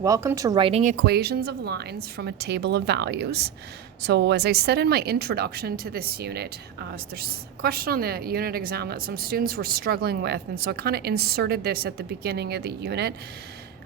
Welcome to writing equations of lines from a table of values. So as I said in my introduction to this unit, there's a question on the unit exam that some students were struggling with, and so I kind of inserted this at the beginning of the unit.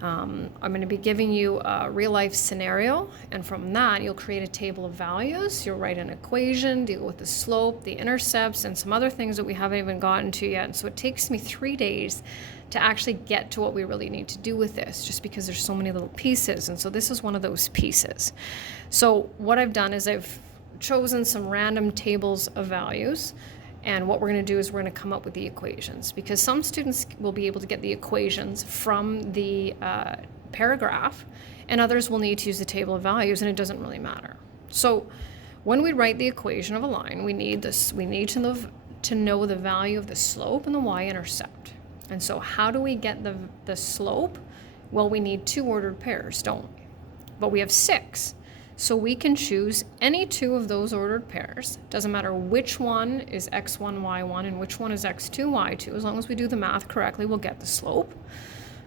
I'm going to be giving you a real-life scenario, and from that you'll create a table of values. You'll write an equation, deal with the slope, the intercepts, and some other things that we haven't even gotten to yet. And so it takes me 3 days to actually get to what we really need to do with this, just because there's so many little pieces. And so this is one of those pieces. So what I've done is I've chosen some random tables of values, and what we're going to do is we're going to come up with the equations, because some students will be able to get the equations from the paragraph, and others will need to use the table of values, and it doesn't really matter. So when we write the equation of a line, we need to know the value of the slope and the y-intercept. And so how do we get the slope? Well, we need 2 ordered pairs, don't we? But we have 6. So we can choose any 2 of those ordered pairs. Doesn't matter which one is x1, y1, and which one is x2, y2. As long as we do the math correctly, we'll get the slope.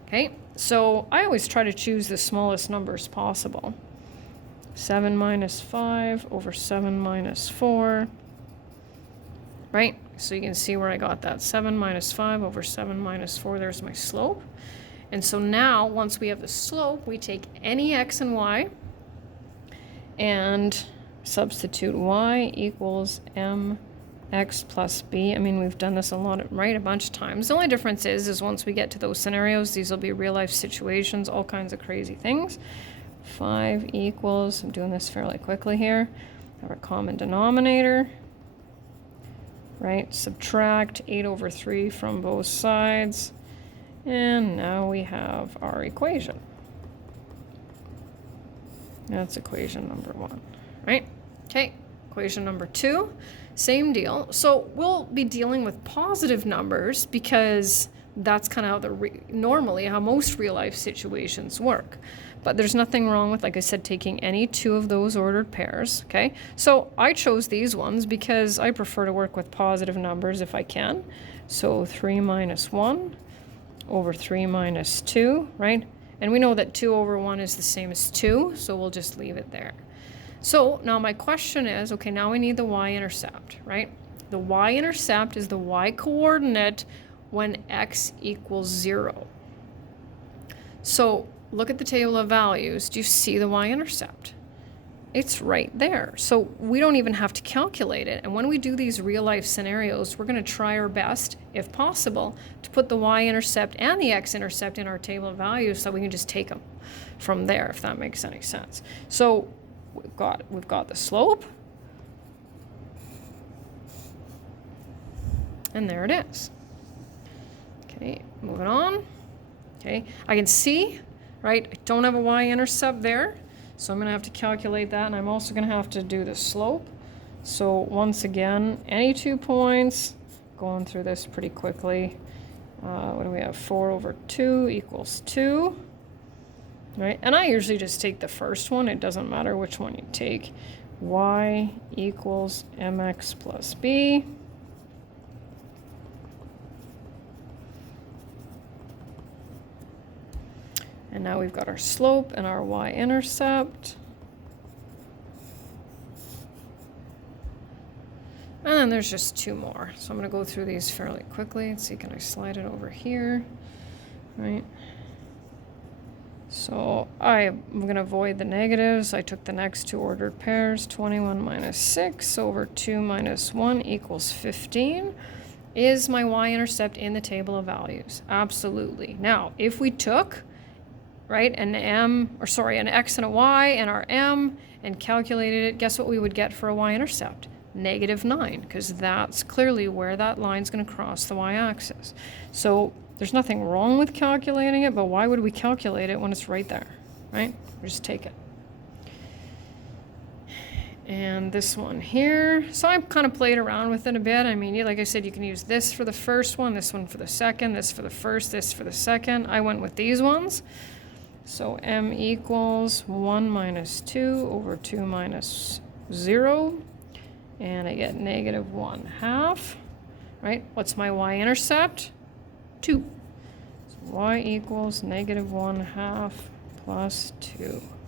Okay, so I always try to choose the smallest numbers possible. 7 minus 5 over 7 minus 4. Right? So you can see where I got that. 7 minus 5 over 7 minus 4. There's my slope. And so now, once we have the slope, we take any x and y and substitute y equals mx plus b. I mean, we've done this a bunch of times. The only difference is once we get to those scenarios, these will be real life situations, all kinds of crazy things. 5 equals, I'm doing this fairly quickly here, our common denominator, right? Subtract 8 over 3 from both sides. And now we have our equation. That's equation number 1, right? Okay, equation number 2, same deal. So we'll be dealing with positive numbers because that's kind of how normally how most real life situations work. But there's nothing wrong with, like I said, taking any 2 of those ordered pairs, okay? So I chose these ones because I prefer to work with positive numbers if I can. So 3 minus 1 over 3 minus 2, right? And we know that 2 over 1 is the same as 2, so we'll just leave it there. So now my question is, okay, now we need the y-intercept, right? The y-intercept is the y-coordinate when x equals 0. So look at the table of values. Do you see the y-intercept? It's right there. So we don't even have to calculate it. And when we do these real life scenarios, we're going to try our best, if possible, to put the y-intercept and the x-intercept in our table of values so we can just take them from there, if that makes any sense. So we've got the slope. And there it is. Okay, moving on. Okay, I can see, right, I don't have a y-intercept there. So I'm going to have to calculate that, and I'm also going to have to do the slope. So once again, any 2 points, going through this pretty quickly. What do we have? 4 over 2 equals 2. Right? And I usually just take the first one. It doesn't matter which one you take. Y equals mx plus b. And now we've got our slope and our y-intercept. And then there's just 2 more. So I'm going to go through these fairly quickly. Let's see, can I slide it over here? Right. So I'm going to avoid the negatives. I took the next 2 ordered pairs. 21 minus 6 over 2 minus 1 equals 15. Is my y-intercept in the table of values? Absolutely. Now, if we took, right, an x and a y and our m and calculated it, guess what we would get for a y-intercept? -9, because that's clearly where that line's going to cross the y-axis. So there's nothing wrong with calculating it, but why would we calculate it when it's right there, right? We just take it. And this one here, so I've kind of played around with it a bit. I mean, like I said, you can use this for the first one, this one for the second, this for the first, this for the second. I went with these ones. So m equals 1 minus 2 over 2 minus 0. And I get -1/2. Right? What's my y-intercept? 2. So y equals -1/2 plus 2.